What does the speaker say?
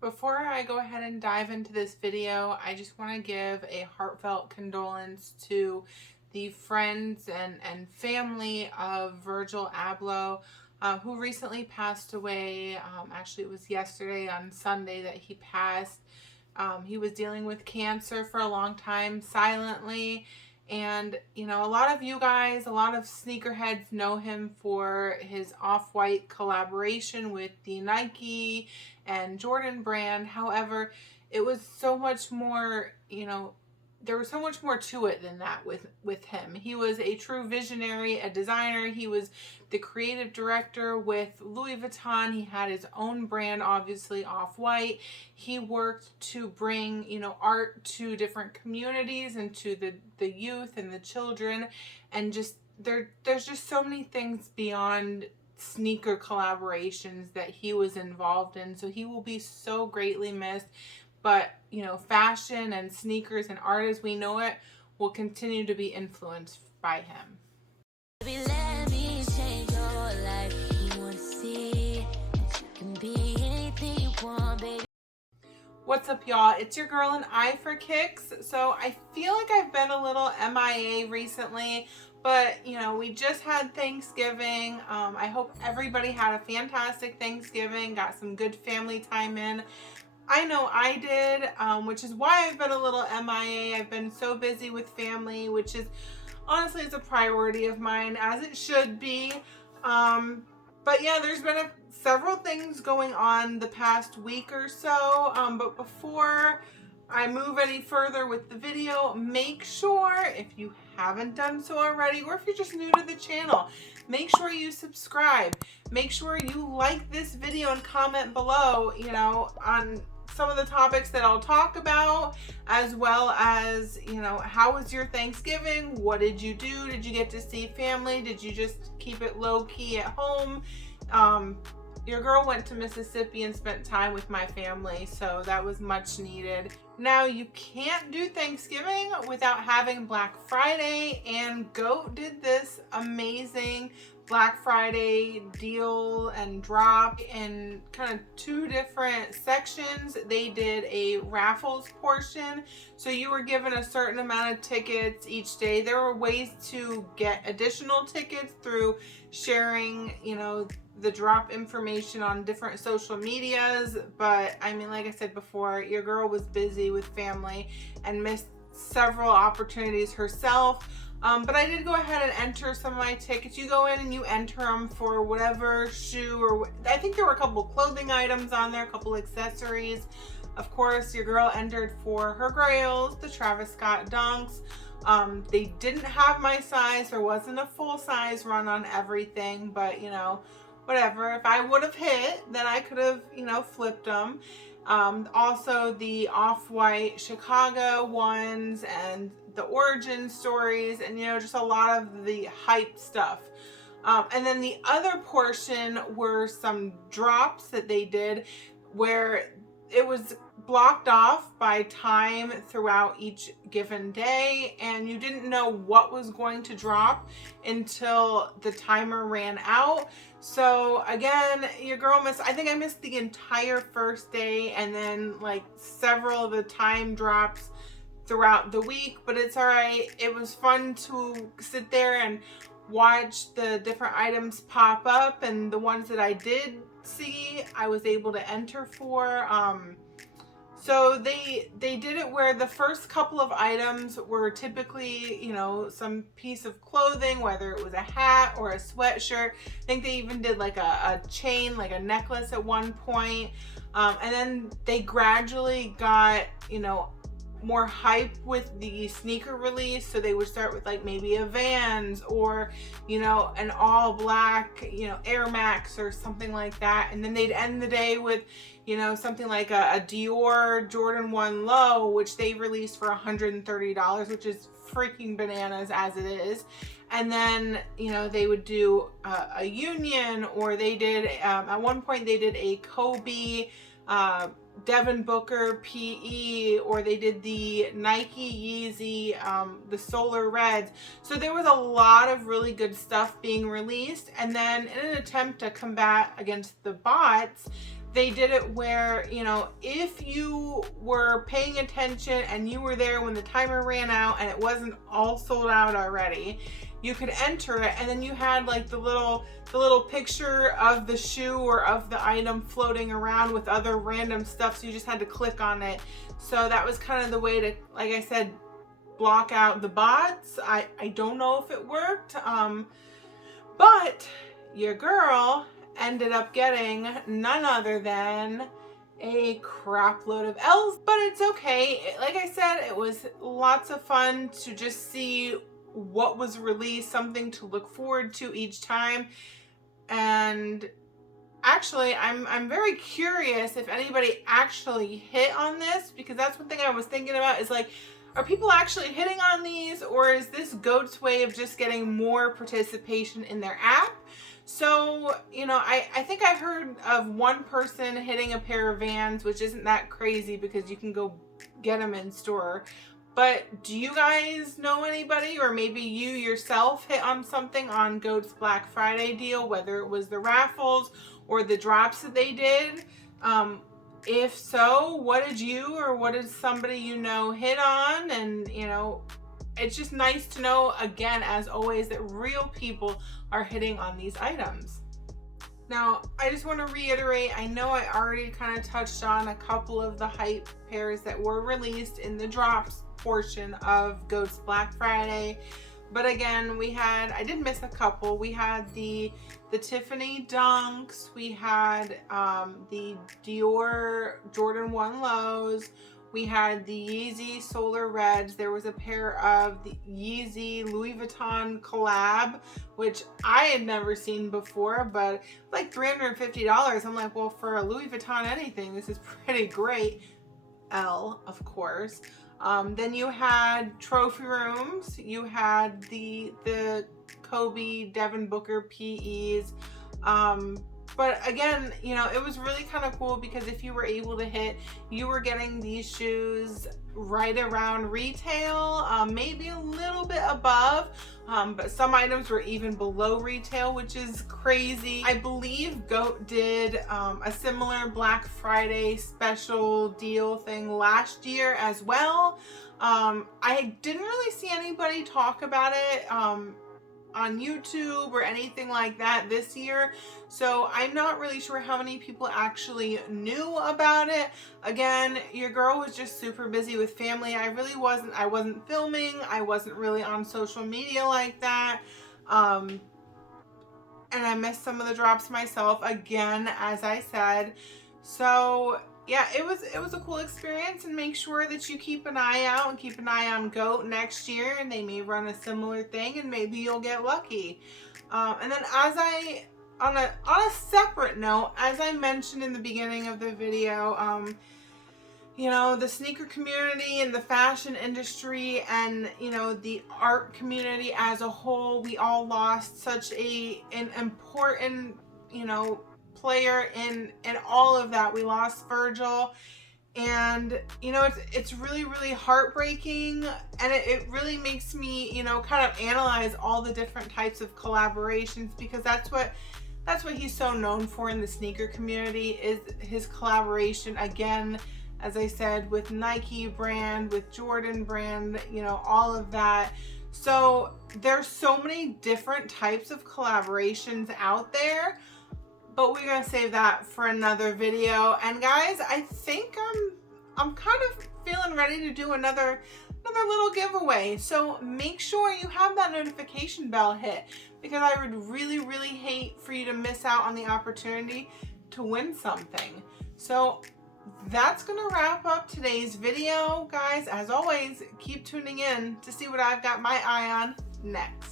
Before I go ahead and dive into this video, I just want to give a heartfelt condolence to the friends and family of Virgil Abloh, who recently passed away. Actually, it was yesterday on Sunday that he passed. He was dealing with cancer for a long time silently. And, you know, a lot of you guys, a lot of sneakerheads know him for his Off-White collaboration with the Nike and Jordan brand. However, it was so much more, you know, there was so much more to it than that with him. He was a true visionary, a designer. He was the creative director with Louis Vuitton. He had his own brand, obviously Off-White. He worked to bring, you know, art to different communities and to the youth and the children. And just there's just so many things beyond sneaker collaborations that he was involved in. So he will be so greatly missed. But, you know, fashion and sneakers and art as we know it will continue to be influenced by him. Baby, let me change your life. You want to see that you can be anything you want, baby. What's up, y'all? It's your girl AnEyeIVKicks. So I feel like I've been a little MIA recently, but you know, we just had Thanksgiving. I hope everybody had a fantastic Thanksgiving, got some good family time in. I know I did, which is why I've been a little MIA. I've been so busy with family, which is honestly is a priority of mine, as it should be. But yeah, there's been several things going on the past week or so. But before I move any further with the video, make sure, if you haven't done so already, or if you're just new to the channel, make sure you subscribe. Make sure you like this video and comment below, you know, on some of the topics that I'll talk about, as well as, you know, how was your Thanksgiving? What did you do? Did you get to see family? Did you just keep it low-key at home? Your girl went to Mississippi and spent time with my family, so that was much needed. Now, you can't do Thanksgiving without having Black Friday, and GOAT did this amazing Black Friday deal and drop in kind of two different sections. They did a Raffles portion, so you were given a certain amount of tickets each day. There were ways to get additional tickets through sharing, you know, the drop information on different social medias. But I mean, like I said before, your girl was busy with family and missed several opportunities herself. But I did go ahead and enter some of my tickets. You go in and you enter them for whatever shoe, or I think there were a couple clothing items on there, a couple accessories. Of course, your girl entered for her grails, the Travis Scott Dunks. They didn't have my size. There wasn't a full size run on everything, but you know, whatever. If I would have hit, then I could have, you know, flipped them. Also the Off-White Chicago ones and the origin stories, and you know, just a lot of the hype stuff. And then the other portion were some drops that they did where it was blocked off by time throughout each given day, and you didn't know what was going to drop until the timer ran out. So again, your girl missed, I think I missed the entire first day, and then like several of the time drops throughout the week, but it's all right. It was fun to sit there and watch the different items pop up, and the ones that I did see, I was able to enter for. So they did it where the first couple of items were typically, you know, some piece of clothing, whether it was a hat or a sweatshirt. I think they even did like a chain, like a necklace at one point. And then they gradually got, you know, more hype with the sneaker release. So they would start with like maybe a Vans, or, you know, an all black, you know, Air Max or something like that. And then they'd end the day with, you know, something like a Dior Jordan 1 Low, which they released for $130, which is freaking bananas as it is. And then, you know, they would do a Union, or they did, at one point they did a Kobe, Devin Booker PE, or they did the Nike Yeezy, the Solar Reds. So there was a lot of really good stuff being released. And then in an attempt to combat against the bots, they did it where, you know, if you were paying attention and you were there when the timer ran out and it wasn't all sold out already, you could enter it, and then you had like the little picture of the shoe or of the item floating around with other random stuff, so you just had to click on it. So that was kind of the way to, like I said, block out the bots. I don't know if it worked, but your girl ended up getting none other than a crap load of L's, but it's okay. Like I said, it was lots of fun to just see what was released, something to look forward to each time. And actually, I'm very curious if anybody actually hit on this, because that's one thing I was thinking about, is like, are people actually hitting on these, or is this GOAT's way of just getting more participation in their app? So, you know, I think I heard of one person hitting a pair of Vans, which isn't that crazy because you can go get them in store. But do you guys know anybody, or maybe you yourself hit on something on GOAT's Black Friday deal, whether it was the raffles or the drops that they did? If so, what did you or what did somebody you know hit on? And, you know, it's just nice to know, again, as always, that real people are hitting on these items. Now, I just want to reiterate, I know I already kind of touched on a couple of the hype pairs that were released in the drops portion of GOAT's Black Friday. But again, I did miss a couple. We had the Tiffany Dunks, we had the Dior Jordan 1 Lows, we had the Yeezy Solar Reds. There was a pair of the Yeezy Louis Vuitton collab, which I had never seen before, but like $350. I'm like, well, for a Louis Vuitton anything, this is pretty great. L, of course. Then you had Trophy Rooms. You had the Kobe Devin Booker PEs. But again, you know, it was really kind of cool because if you were able to hit, you were getting these shoes right around retail, maybe a little bit above, but some items were even below retail, which is crazy. I believe GOAT did a similar Black Friday special deal thing last year as well. I didn't really see anybody talk about it on YouTube or anything like that this year, so I'm not really sure how many people actually knew about it. Again, your girl was just super busy with family. I wasn't filming, I wasn't really on social media like that, and I missed some of the drops myself, again, as I said. So yeah, it was a cool experience, and make sure that you keep an eye out and keep an eye on GOAT next year, and they may run a similar thing and maybe you'll get lucky. And then on a separate note, as I mentioned in the beginning of the video, you know, the sneaker community and the fashion industry and, you know, the art community as a whole, we all lost such an important, you know, player in all of that. We lost Virgil, and you know, it's really, really heartbreaking, and it really makes me, you know, kind of analyze all the different types of collaborations, because that's what he's so known for in the sneaker community, is his collaboration, again, as I said, with Nike brand, with Jordan brand, you know, all of that. So there's so many different types of collaborations out there, but we're gonna save that for another video. And guys, I think I'm kind of feeling ready to do another little giveaway. So make sure you have that notification bell hit, because I would really, really hate for you to miss out on the opportunity to win something. So that's gonna wrap up today's video, guys. As always, keep tuning in to see what I've got my eye on next.